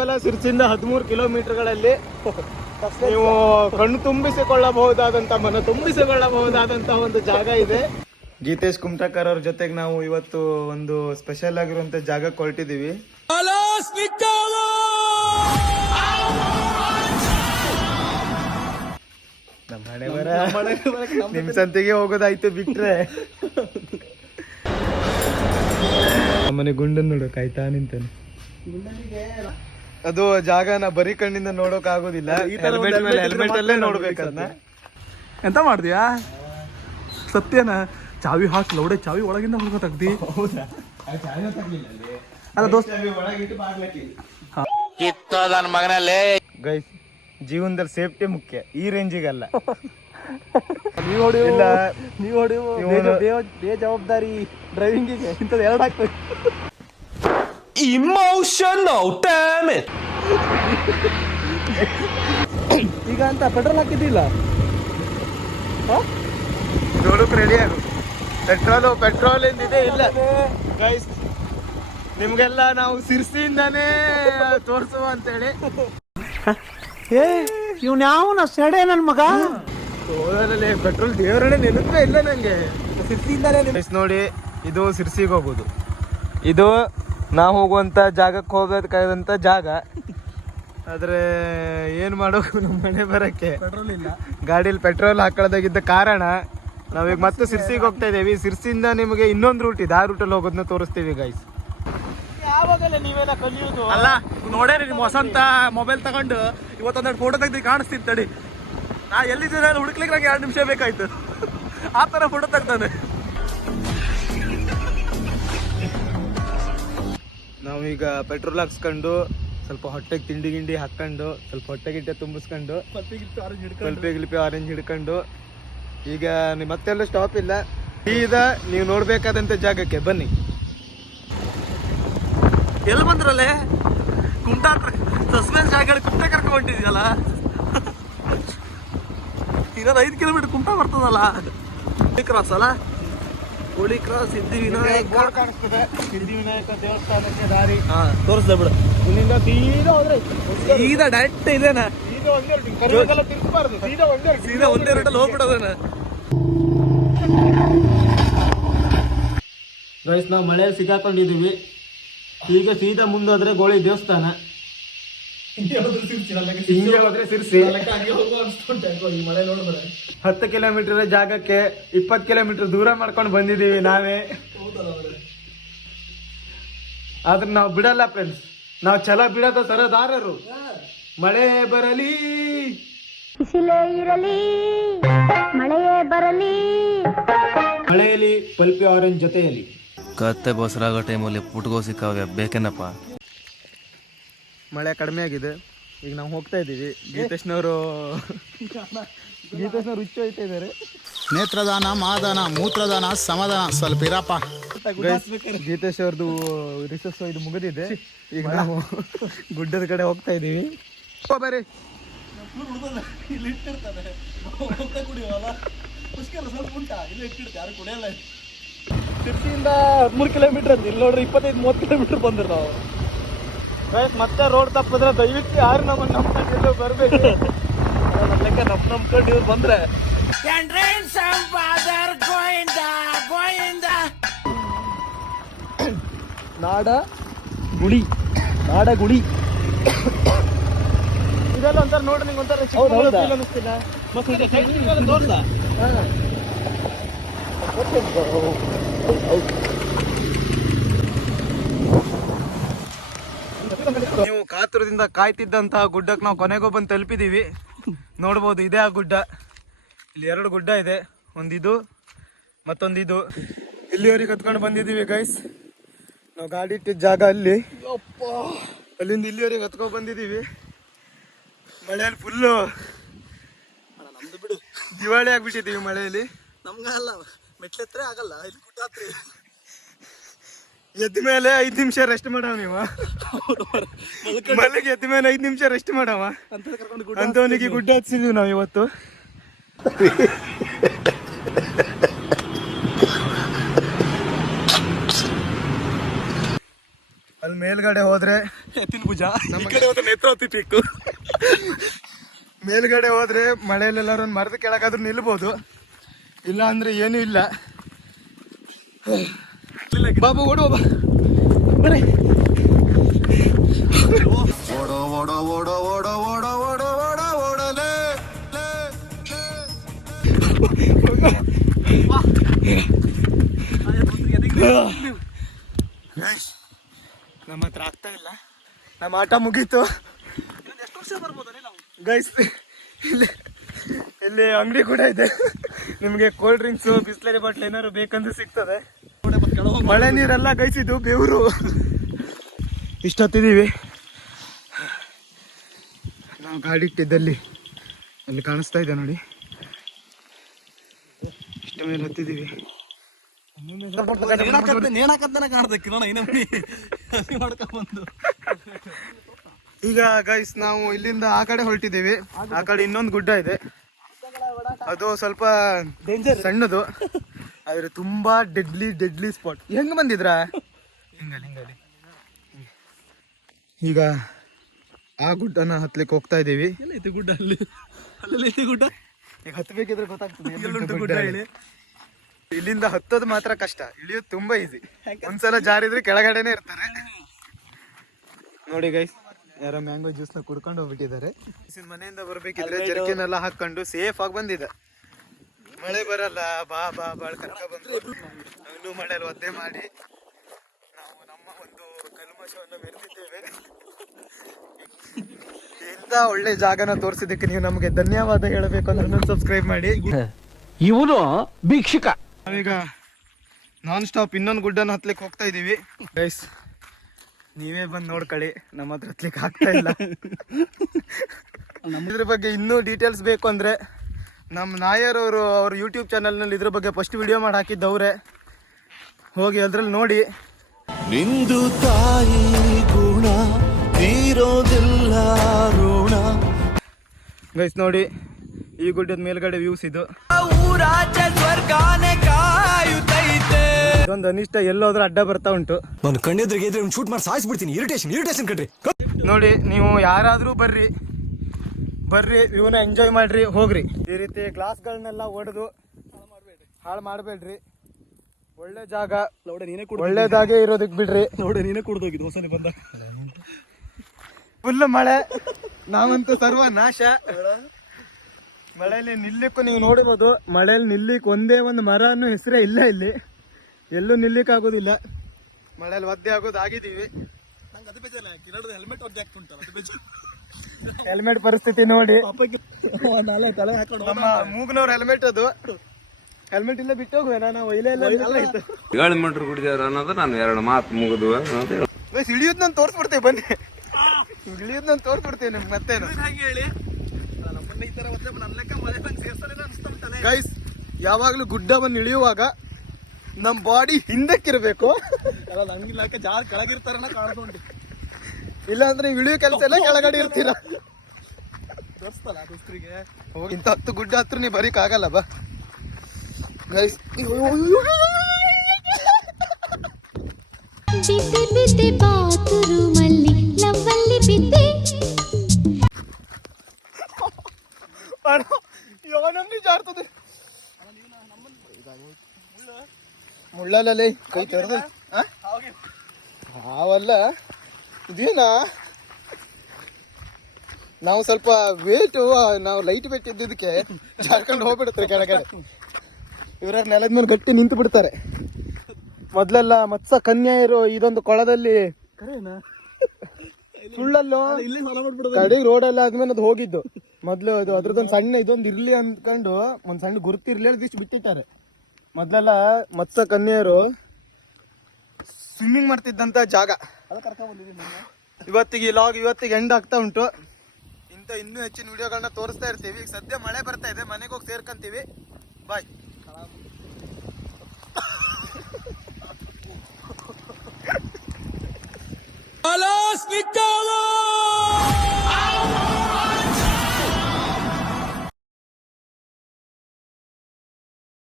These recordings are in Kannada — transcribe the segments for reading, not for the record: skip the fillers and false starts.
ಕೇವಲ ಸಿರ್ಸಿಯಿಂದ 13 ಕಿಲೋಮೀಟರ್ಗಳಲ್ಲಿ ನೀವು ಕಣ್ಣು ತುಂಬಿಸಿಕೊಳ್ಳಬಹುದಾದಂತ ಮನ ತುಂಬಿಸಿಕೊಳ್ಳಬಹುದಾದಂತಹ ಒಂದು ಜಾಗ ಇದೆ. ಗೀತೇಶ್ ಕುಮಟಕರ್ ಅವ್ರ ಜೊತೆಗೆ ನಾವು ಇವತ್ತು ಒಂದು ಸ್ಪೆಷಲ್ ಆಗಿರುವಂತ ಜಾಗಕ್ಕೆ ಹೊರಟಿದೀವಿ. ನಮ್ಮ ಹಣೆ ಬರ ನಿಮ್ ಸಂತಿಗೆ ಹೋಗೋದಾಯ್ತು ಬಿಟ್ರೆ ನಮ್ಮನೆ ಗುಂಡನ್ ನೋಡೋಕ್ ಆಯ್ತಾ ನಿಂತಾನೆ. ಅದು ಜಾಗನ ಬರೀ ಕಣ್ಣಿಂದ ನೋಡೋಕ್ ಆಗೋದಿಲ್ಲ, ಹೆಲ್ಮೆಟ್ ಅಲ್ಲೇ ನೋಡ್ಬೇಕನ್ನ. ಎಂತ ಮಾಡ್ತೀಯಾ ಸತ್ಯನ? ಚಾವಿ ಹಾಕಿ ಲೌಡೆ ಚಾವಿ ಒಳಗಿಂದ ಹುಡುಗ ತೆಗ್ದಿ. ಅಲ್ಲ ದೋಸ್ತ ಗೈಸ್, ಜೀವನದಲ್ಲಿ ಸೇಫ್ಟಿ ಮುಖ್ಯ, ಈ ರೇಂಜಿಗಲ್ಲ. ನೀವು ಬೇಜವಾಬ್ದಾರಿ ಡ್ರೈವಿಂಗಿಗೆ ಇಂಥದ್ದು ಎರಡು ಆಗ್ತದೆ. Emotional damage. ಈಗ ಅಂತ ಪೆಟ್ರೋಲ್ ಹಾಕಿದ್ದಿಲ್ಲ, ನೋಡಕ್ ರೆಡಿ ಆಗು. ಪೆಟ್ರೋಲ್ ಎಂದಿದೆ ಇಲ್ಲ ಗೈಸ್, ನಿಮ್ಗೆಲ್ಲ ನಾವು ಸಿರ್ಸಿಯಿಂದಾನೇ ತೋರ್ಸುವ ಅಂತೇಳಿ. ಇವ್ನ ಯಾವನ ಸೆಡೆ ನನ್ ಮಗ. ಪೆಟ್ರೋಲ್ ದೇವರೇ ನೆನಪೇ ಇಲ್ಲ ನಂಗೆ. ಸಿರ್ಸಿಯಿಂದಾನೆ ನೋಡಿ, ಇದು ಸಿರ್ಸಿಗೆ ಹೋಗೋದು. ಇದು ನಾವು ಹೋಗುವಂತ ಜಾಗಕ್ಕೆ ಹೋಗ್ಬೇಕಾದಂತ ಜಾಗ. ಆದ್ರೆ ಏನ್ ಮಾಡೋದು, ನಮ್ಮ ಮನೆ ಬರಕ್ಕೆ ಪೆಟ್ರೋಲ್ ಇಲ್ಲ. ಗಾಡಿಲಿ ಪೆಟ್ರೋಲ್ ಹಾಕೊಳ್ಳೋದಾಗಿದ್ದ ಕಾರಣ ನಾವೀಗ ಮತ್ತೆ ಸಿರ್ಸಿಗೆ ಹೋಗ್ತಾ ಇದ್ದೇವೆ. ಸಿರ್ಸಿಯಿಂದ ನಿಮಗೆ ಇನ್ನೊಂದು ರೂಟ್ ಇದೆ, ಆ ರೂಟಲ್ಲಿ ಹೋಗೋದನ್ನ ತೋರಿಸ್ತೀವಿ ಗೈಸ್. ಯಾವಾಗಲೇ ನೀವೆಲ್ಲ ಕಲಿಯೋದು ಅಲ್ಲ, ನೋಡೇರಿ ನಿಮ್ಮ ವಸಂತ ಮೊಬೈಲ್ ತಗೊಂಡು ಇವತ್ತೊಂದೆರಡು ಫೋಟೋ ತೆಗ್ದು ಕಾಣಿಸ್ತೀನಿ ತಡಿ. ನಾ ಎಲ್ಲಿದ್ದೀನಿ ಹುಡುಕ್ಲಿಕ್ಕೆ ನಂಗೆ 2 ನಿಮಿಷ ಬೇಕಾಯ್ತು. ಆ ಥರ ಫೋಟೋ ತೆಗ್ದಾನೆ. ನಾವೀಗ ಪೆಟ್ರೋಲ್ ಹಾಕ್ಸ್ಕೊಂಡು ಸ್ವಲ್ಪ ಹೊಟ್ಟೆಗೆ ತಿಂಡಿ ಗಿಂಡಿ ಹಾಕೊಂಡು ಸ್ವಲ್ಪ ಹೊಟ್ಟೆ ಗಿಟ್ಟೆ ತುಂಬಿಸ್ಕೊಂಡು ಗಿಲ್ಪಿ ಆರೆಂಜ್ ಹಿಡ್ಕೊಂಡು ಈಗ ಮತ್ತೆಲ್ಲ ಸ್ಟಾಪ್ ಇಲ್ಲ, ಸೀದಾ ನೀವು ನೋಡ್ಬೇಕಾದಂತ ಜಾಗಕ್ಕೆ ಬನ್ನಿ. ಎಲ್ಲಿ ಬಂದ್ರಲ್ಲೇ? ಕುಮಟಾ ಸಸ್ಪೆನ್ಸ್ ಜಾಗಗಳು ಕುಮಟಾ ಕರ್ಕೊಂಡಿದ್ಯಲ್ಲ. ಇನ್ನೊಂದು 5 ಕಿಲೋಮೀಟರ್ ಕುಮಟಾ ಬರ್ತದಲ್ಲ. ಹೋಳಿ ಕ್ರಾಸ್ ಅಲ್ಲ, ಹೋಳಿ ಕ್ರಾಸ್ ಸಿದ್ಧಿವಿನಾಯಕ ಕಾಣಿಸ್ತದೆ. ಸಿದ್ಧಿವಿನಾಯಕ ದೇವಸ್ಥಾನಕ್ಕೆ ದಾರಿ ತೋರಿಸ್ದೆ ಬಿಡು. ಇಲ್ಲಿಂದ ಸೀದಾ ಹೋದ್ರೆ ಸೀದಾ ಡೈರೆಕ್ಟ್ ಇದೇನಾ? ಸೀದಾ ಒಂದೇ ರೂಟಲ್ಲಿ ಹೋಗ್ಬಿಡೋದೇನ? ಗೈಸ್, ನಾವು ಮಳೆಯಲ್ಲಿ ಸಿಕ್ಕಾಕೊಂಡಿದೀವಿ. ಈಗ ಸೀದಾ ಮುಂದೋದ್ರೆ ಗೋಳಿ ದೇವಸ್ಥಾನ, ಹಿಂಗೆ ಹೋದ್ರೆ ಸಿರ್ಸಿ. 10 ಕಿಲೋಮೀಟರ್ ಜಾಗಕ್ಕೆ 20 ಕಿಲೋಮೀಟರ್ ದೂರ ಮಾಡ್ಕೊಂಡು ಬಂದಿದೀವಿ ನಾವೇ. ಆದ್ರೆ ನಾವು ಬಿಡಲ್ಲ ಫ್ರೆಂಡ್ಸ್, ನಾವು ಛಲ ಬಿಡದ ಸರದಾರರು. ಮಳೆ ಬರಲಿ ಬಿಸಿಲೇ ಇರಲಿ, ಮಳೆಯೇ ಬರಲಿ, ಮಳೆಯಲ್ಲಿ ಪಲ್ಪಿ ಆರೆಂಜ್ ಜೊತೆಯಲ್ಲಿ ಕತ್ತೆ ಬಸರಾಗೋ ಟೈಮಲ್ಲಿ ಪುಟ್ಗೋ ಸಿಕ್ಕಾಗ ಬೇಕೇನಪ್ಪ. ಮಳೆ ಕಡಿಮೆ ಆಗಿದೆ, ಈಗ ನಾವು ಹೋಗ್ತಾ ಇದ್ದೀವಿ. ಗೀತೇಶ್ನವರು ಹುಚ್ಚು ಹೋಯ್ತಾ ಇದ್ದಾರೆ. ನೇತ್ರದಾನ, ಮಾದಾನ, ಮೂತ್ರದಾನ, ಸಮಾಧಾನ ಸ್ವಲ್ಪ ಇರಪ್ಪ. ಗೀತೇಶ್ ಅವ್ರದ್ದು ರಿಸರ್ಚ್ ಇದು ಮುಗಿದಿದೆ. ಈಗ ನಾವು ಗುಡ್ಡದ ಕಡೆ ಹೋಗ್ತಾ ಇದ್ದೀವಿ. ಬರ್ರಿ, ಸಿರ್ಸಿಯಿಂದ 13 ಕಿಲೋಮೀಟರ್ ಅಂತ. ಇಲ್ಲಿ ನೋಡ್ರಿ 25-30 ಕಿಲೋಮೀಟರ್ ಬಂದ್ರು ನಾವು. ಮತ್ತೆ ರೋಡ್ ತಪ್ಪಿದ್ರೆ ದಯವಿಟ್ಟು ಯಾರು ನಮ್ಮನ್ನು ನಂಬ್ಕೊಂಡು ಬರ್ಬೇಕು. ಲೆಕ್ಕ ನಂಬ್ಕೊಂಡು ಇವ್ರು ಬಂದ್ರೆ ನಾಡ ಗುಡಿ ಇದೆಲ್ಲ ಒಂಥರ ನೋಡ್ರಿ, ನಿಂಗೆ ಒಂಥರ ಅನಿಸ್ತಿಲ್ಲ? ನೀವು ಕಾತುರದಿಂದ ಕಾಯ್ತಿದ್ದಂತಹ ಗುಡ್ಡಕ್ಕೆ ನಾವು ಕೊನೆಗೂ ಬಂದು ತಲುಪಿದೀವಿ. ನೋಡ್ಬೋದು, ಇದೇ ಆ ಗುಡ್ಡ. ಇಲ್ಲಿ 2 ಗುಡ್ಡ ಇದೆ, ಒಂದಿದು ಮತ್ತೊಂದಿದು. ಇಲ್ಲಿವರೆಗೆ ಹತ್ಕೊಂಡು ಬಂದಿದ್ದೀವಿ ಗೈಸ್. ನಾವು ಗಾಡಿ ಇಟ್ಟಿದ್ದ ಜಾಗ ಅಲ್ಲಿ, ಅಲ್ಲಿಂದ ಇಲ್ಲಿವರೆಗೆ ಹತ್ಕೊಂಡು ಬಂದಿದ್ದೀವಿ. ಮಳೆಯಲ್ಲಿ ಫುಲ್ಲು ದಿವಾಳಿ ಆಗ್ಬಿಟ್ಟಿದ್ದೀವಿ ಮಳೆಯಲ್ಲಿ. ನಮ್ಗಲ್ಲ, ಮೆಟ್ಲೆತ್ರ ಆಗಲ್ಲ, ಇಲ್ಲಿ ಗುಡ್ಡ ಹತ್ರಿ. ಎದ್ದ ಮೇಲೆ 5 ನಿಮಿಷ ರೆಸ್ಟ್ ಮಾಡವ ನೀವು. ಮಲ್ಲಿಗೆ ಎದ್ದ ಮೇಲೆ 5 ನಿಮಿಷ ರೆಸ್ಟ್ ಮಾಡವ ಅಂತವನಿಗೆ ಗುಡ್ಡ ಹತ್ಸಿದೀವಿ ನಾವು ಇವತ್ತು. ಅಲ್ಲಿ ಮೇಲ್ಗಡೆ ಹೋದ್ರೆ ಎತ್ತಿನ ಭುಜ, ಈ ಕಡೆ ಹೋದ್ರೆ ನೇತ್ರಾವತಿ ಪೀಕ್. ಮೇಲ್ಗಡೆ ಹೋದ್ರೆ ಮಳೆಯಲ್ಲೆಲ್ಲಾರು ಒಂದು ಮರದ ಕೆಳಗಾದ್ರೂ ನಿಲ್ಬೋದು, ಇಲ್ಲ ಅಂದ್ರೆ ಏನೂ ಇಲ್ಲ. ಬಾಬು ಓಡುವ ಬಾ ಬರ್ರಿ. ನಮ್ಮ ಹತ್ರ ಆಗ್ತಾ ಇಲ್ಲ, ನಮ್ಮ ಆಟ ಮುಗೀತು ಗೈಸ್. ಇಲ್ಲಿ ಅಂಗಡಿ ಕೂಡ ಇದೆ, ನಿಮಗೆ ಕೋಲ್ಡ್ ಡ್ರಿಂಕ್ಸು ಬಿಸ್ಲರಿ ಬಾಟ್ಲ್ ಏನಾದ್ರು ಬೇಕಂದ್ರೆ ಸಿಗ್ತದೆ. ಮಳೆ ನೀರೆಲ್ಲ ಗೈಸಿದ್ದು ಬೆವರು. ಇಷ್ಟೊತ್ತಿದ್ದೀವಿ ನಾವು ಗಾಡಿ ಇಟ್ಟಿದ್ದಲ್ಲಿ, ಅಲ್ಲಿ ಕಾಣಿಸ್ತಾ ಇದೆ ನೋಡಿ, ಇಷ್ಟ ಮೇಲೆ ಹತ್ತಿದ್ದೀವಿ. ಈಗ ಗೈಸ್ ನಾವು ಇಲ್ಲಿಂದ ಆ ಕಡೆ ಹೊರಟಿದ್ದೀವಿ. ಆ ಕಡೆ ಇನ್ನೊಂದು ಗುಡ್ಡ ಇದೆ, ಅದು ಸ್ವಲ್ಪ ಸಣ್ಣದು, ಆದ್ರೆ ತುಂಬಾ ಡೆಡ್ಲಿ ಸ್ಪಾಟ್. ಹೆಂಗ್ ಬಂದಿದ್ರ ಹಿಂಗಲ್ಲಿ ಈಗ ಆ ಗುಡ್ಡನ ಹತ್ಲಿಕ್ಕೆ ಹೋಗ್ತಾ ಇದೀವಿ. ಗುಡ್ಡ ಅಲ್ಲಿ ಗುಡ್ಡ ಈಗ ಹತ್ತಬೇಕಿದ್ರೆ ಗೊತ್ತಾಗ್ತದೆ. ಇಲ್ಲಿಂದ ಹತ್ತೋದು ಮಾತ್ರ ಕಷ್ಟ, ಇಳಿಯೋದು ತುಂಬಾ ಈಸಿ. ಒಂದ್ಸಲ ಜಾರಿದ್ರೆ ಕೆಳಗಡೆನೆ ಇರ್ತಾರೆ ನೋಡಿ ಗೈಸ್. ಯಾರೋ ಮ್ಯಾಂಗೋ ಜ್ಯೂಸ್ ನ ಕುಡ್ಕೊಂಡು ಹೋಗ್ಬಿಟ್ಟಿದ್ದಾರೆ. ಮನೆಯಿಂದ ಬರ್ಬೇಕಿದ್ರೆ ಜರ್ಕಿನ್ ಎಲ್ಲ ಹಾಕೊಂಡು ಸೇಫ್ ಆಗಿ ಬಂದಿದೆ. ಮಳೆ ಬರಲ್ಲ ಬಾ ಕರ್ಕ ಬಂದ್ರು, ಇನ್ನೂ ಮಳೆಯಲ್ಲಿ ಒದ್ದೆ ಮಾಡಿ ನಾವು ನಮ್ಮ ಒಂದು ಕಲ್ಮಶವನ್ನು ಮೆರೆದಿದ್ದೇವೆ. ಇಂಥ ಒಳ್ಳೆ ಜಾಗನ ತೋರಿಸಿದ್ದಕ್ಕೆ ನೀವು ನಮಗೆ ಧನ್ಯವಾದ ಹೇಳಬೇಕು ಅಂದ್ರೆ ಸಬ್ಸ್ಕ್ರೈಬ್ ಮಾಡಿ. ಇವನು ಭಿಕ್ಷುಕ. ನಾವೀಗ ನಾನ್ ಸ್ಟಾಪ್ ಇನ್ನೊಂದು ಗುಡ್ಡನ ಹತ್ಲಿಕ್ಕೆ ಹೋಗ್ತಾ ಇದೀವಿ ಗೈಸ್. ನೀವೇ ಬಂದು ನೋಡ್ಕೊಳ್ಳಿ, ನಮ್ಮ ಹತ್ರ ಹತ್ಲಿಕ್ಕೆ ಆಗ್ತಾ ಇಲ್ಲ. ಇದ್ರ ಬಗ್ಗೆ ಇನ್ನೂ ಡೀಟೇಲ್ಸ್ ಬೇಕು ಅಂದ್ರೆ ನಮ್ಮ ನಾಯರ್ ಅವರು ಅವ್ರ ಯೂಟ್ಯೂಬ್ ಚಾನಲ್ನಲ್ಲಿ ಇದ್ರ ಬಗ್ಗೆ ಫಸ್ಟ್ ವಿಡಿಯೋ ಮಾಡಿ ಹಾಕಿದ್ದವ್ರೆ, ಹೋಗಿ ಅದ್ರಲ್ಲಿ ನೋಡಿ. ನಿಂದು ತಾಯಿ ಗುಣ ತೀರೋದಿಲ್ಲ ಋಣ. ಗೈಸ್ ನೋಡಿ, ಈ ಗುಡ್ಡದ ಮೇಲ್ಗಡೆ ವ್ಯೂಸ್ ಇದು. ಇದೊಂದು ಅನಿಷ್ಟ ಎಲ್ಲೋದ್ರೂ ಅಡ್ಡ ಬರ್ತಾ ಉಂಟು. ನಾನು ಕಣ್ಣೆದ್ರಿಗೆ ಇದ್ರೆ ಶೂಟ್ ಮಾಡಿ ಸಾಯಿಸ್ಬಿಡ್ತೀನಿ. ಇರಿಟೇಷನ್ ಕಣ್ರಿ. ನೋಡಿ, ನೀವು ಯಾರಾದ್ರೂ ಬರ್ರಿ ಇವನ್ನ ಎಂಜಾಯ್ ಮಾಡ್ರಿ, ಹೋಗ್ರಿ. ಈ ರೀತಿ ಗ್ಲಾಸ್ಗಳನ್ನೆಲ್ಲ ಒಡೆದು ಹಾಳು ಮಾಡಬೇಡ್ರಿ. ಒಳ್ಳೆ ಜಾಗ, ಒಳ್ಳೇದಾಗೆ ಇರೋದಕ್ಕೆ ಬಿಡ್ರಿ. ನೋಡಿ ನೀನೇ ಕುಡ್ದೋಗಿದ್ದು ಹೊಸಲಿ ಬಂದ. ಫುಲ್ ಮಳೆ, ನಾವಂತೂ ಸರ್ವ ನಾಶ. ಮಳೆಯಲ್ಲಿ ನಿಲ್ಲಿಕ್ಕೂ ನೀವು ನೋಡ್ಬೋದು, ಮಳೆಯಲ್ಲಿ ನಿಲ್ಲಿಕ್ಕೆ ಒಂದೇ ಒಂದು ಮರ ಅನ್ನೋ ಹೆಸರೇ ಇಲ್ಲ ಇಲ್ಲಿ. ಎಲ್ಲೂ ನಿಲ್ಲಿಕ್ಕೆ ಆಗೋದಿಲ್ಲ, ಮಳೆಯಲ್ಲಿ ಒದ್ದೆ ಆಗೋದು ಆಗಿದ್ದೀವಿ. ಹೆಲ್ಮೆಟ್ ಪರಿಸ್ಥಿತಿ ನೋಡಿ, ನಮ್ಮ ಮೂಗ್ನವ್ರ ಹೆಲ್ಮೆಟ್ ಅದು. ಹೆಲ್ಮೆಟ್ ಇಲ್ಲ ಬಿಟ್ಟು ಹೋಗುವೆ ನಾನು, ಒಯ್ಲೇ ಇಲ್ಲ. 7 ಮೀಟರ್ ಕುಡಿದಾರ ಅನ್ನೋದು ನಾನು 2 ಮಾತು ಮುಗಿದು ಇಳಿಯೋದ್ ನಾನು ತೋರಿಸ್ಬಿಡ್ತೇವೆ, ಬನ್ನಿ ಇಳಿಯೋದ್ ನಾನು ತೋರಿಸ್ಬಿಡ್ತೇವೆ ನಿಮ್ಗೆ. ಮತ್ತೇನು ಗೈಸ್, ಯಾವಾಗ್ಲೂ ಗುಡ್ಡವನ್ನು ಇಳಿಯುವಾಗ ನಮ್ ಬಾಡಿ ಹಿಂದಕ್ಕಿರ್ಬೇಕು, ಜಾರ್ ಕೆಳಗಿರ್ತಾರ ಕಾಣಿಸ್ಕೊಂಡು. ಇಲ್ಲ ಅಂದ್ರೆ ನೀವು ಇಳಿಯೋ ಕೆಲಸ ಎಲ್ಲ ಕೆಳಗಡೆ ಇರ್ತೀರ. ಇಂಥ 10 ಗುಡ್ಡ ಹತ್ರ ನೀವು ಬರೀಕ್ ಆಗಲ್ಲ ಬಾ ಗೈಸ್. ಬಿದ್ದೆ ಬಾತ್ರೂಮಲ್ಲಿ ಲವ್ವಲ್ಲಿ ಬಿದ್ದೆ. ಜಾರ್ತದೆ ಮುಳ್ಳಲ್ಲಿ ಕೈ ತೆರೆದ ಹಾವಲ್ಲ ಇದೇನಾ. ನಾವು ಸ್ವಲ್ಪ ವೇಟು, ನಾವು ಲೈಟ್ ವೇಟ್ ಇದ್ದಿದ್ದಕ್ಕೆ ಜಾರ್ಕೊಂಡು ಹೋಗ್ಬಿಡುತ್ತೆ ಕೆಳಗಡೆ. ಇವರ ನೆಲದ ಮೇಲೆ ಗಟ್ಟಿ ನಿಂತು ಬಿಡ್ತಾರೆ. ಮೊದ್ಲೆಲ್ಲ ಮತ್ಸ ಕನ್ಯಾ ಇರೋ ಇದೊಂದು ಕೊಳದಲ್ಲಿ ಸುಳ್ಳಲ್ಲೋ ಕಡೆಗೆ ರೋಡೆಲ್ಲ ಆದ್ಮೇಲೆ ಅದು ಹೋಗಿದ್ದು. ಮೊದ್ಲು ಅದು ಅದ್ರದ್ದೊಂದು ಸಣ್ಣ ಇದೊಂದು ಇರ್ಲಿ ಅಂದ್ಕೊಂಡು ಒಂದ್ ಸಣ್ಣ ಗುರುತಿರ್ಲಿ ಇದಿಷ್ಟು ಬಿಟ್ಟಿಟ್ಟಾರೆ. ಮೊದ್ಲೆಲ್ಲ ಮತ್ಸ ಕನ್ಯೆಯರು ಸ್ವಿಮ್ಮಿಂಗ್ ಮಾಡ್ತಿದ್ದಂತ ಜಾಗ. ಇವತ್ತಿಗೆ ಎಂಡ್ ಆಗ್ತಾ ಉಂಟು. ಇಂಥ ಇನ್ನೂ ಹೆಚ್ಚಿನ ವಿಡಿಯೋಗಳನ್ನ ತೋರಿಸ್ತಾ ಇರ್ತೀವಿ. ಈಗ ಸದ್ಯ ಮಳೆ ಬರ್ತಾ ಇದೆ, ಮನೆಗೆ ಹೋಗಿ ಸೇರ್ಕೊಂತೀವಿ. ಬಾಯ್.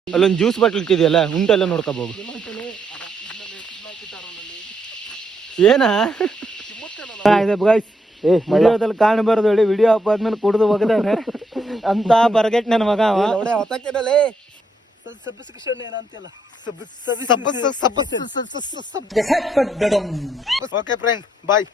ಅಲ್ಲೊಂದು ಜ್ಯೂಸ್ ಬಾಟ್ಲ್ ಇಟ್ಟಿದೆಯಲ್ಲ, ಉಂಟೆಲ್ಲ ನೋಡ್ಕೋಬಹುದು. ಏನ ವಿಡಿಯೋದಲ್ಲಿ ಕಾಣಬಾರ್ದು ಹೇಳಿ ವಿಡಿಯೋ ಅಪ್ ಆದ್ಮೇಲೆ ಕುಡ್ದು ಒಗದಾನೆ ಅಂತ ಬರಗೆಟ್ ನನ್ನ ಮಗ ಅವ. ಓಕೆ ಫ್ರೆಂಡ್ ಬಾಯ್.